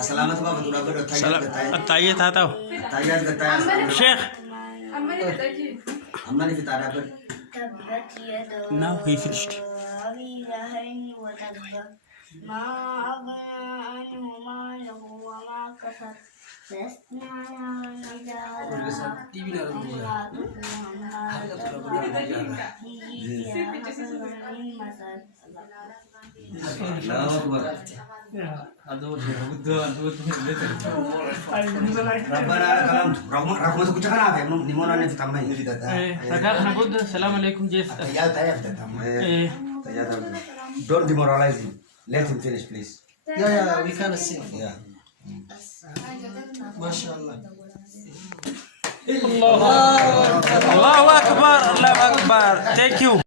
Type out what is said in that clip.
Salamat Bapak udah Tayyid atau Tayyat Sheikh. Amma ni fitara ber تبت يدا Now he finished. أبي لهب وتب ما أغنى عنه ماله وما كسب سيصلى Salam alaikum Jeff. Don't demoralize him. Let him finish, please. Yeah, we can sing. Yeah. MashaAllah. Allahu Akbar. Allahu Akbar. Thank you.